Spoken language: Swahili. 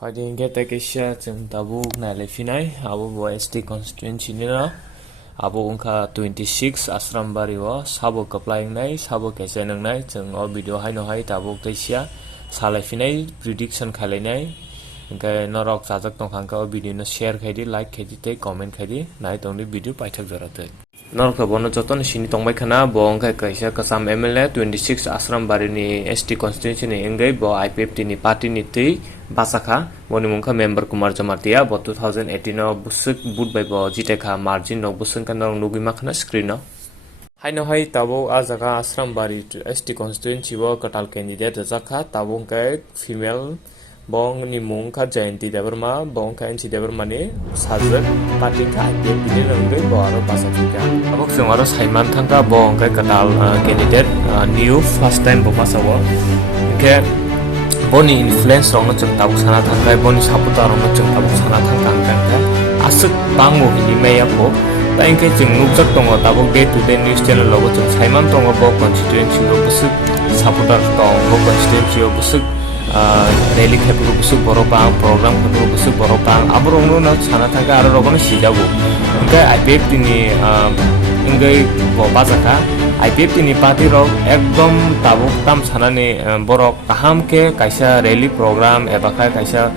Fighting get a kisha zum tabu na lefinai abo bo ST constituency ni na abo ungka 26 Asharambari wo Sabw kwpalai nai Sabw kaisa nangnai chung o video haino hai tabu kaisia salaifinai prediction khalainai engkai norok sajak tongkhangka o video no share khaidi like khaidi tei comment khaidi nai tongni video paithak jaratoi norok bono joton sini tongbai khana bo engkai kaisa kasam MLA 26 Asharambari ni ST constituency ni enggai bo IPFT ni party ni tei basakha boni mungkha member kumar jamartia bo 2018 no busuk budbai bo jitekha margin no busung kan nong nugima khana screen no haino hai tabo a jaga Asharambari ST constituency wo katal candidate jakha tabo kai female bong ni mungkha jayanti debarma bong kai NC debarma ni sajak party ka IPFT ni nonggai bo aro basakha abok jong aro saiman thangka bong kai katal candidate new first time bo pasawo ke boni influence rong chung tabuk sana thangkai boni saputa rong chung tabuk sana thangkang asuk bango hini meya ko taingke chung nukjak tongo tabuk day to day news channel logo chung saiman tongo bo constituency ro busuk saputa tong bo constituency ro busuk rally khapuru busuk boropang program khapuru busuk boropang aborong no na sana thangka aro rogono sijabu engkai IPFT ni enggai bo bajaka IPFT ni party rok ekdom tabuk tam sanani borok kaham ke kaisa rally program eba kaisa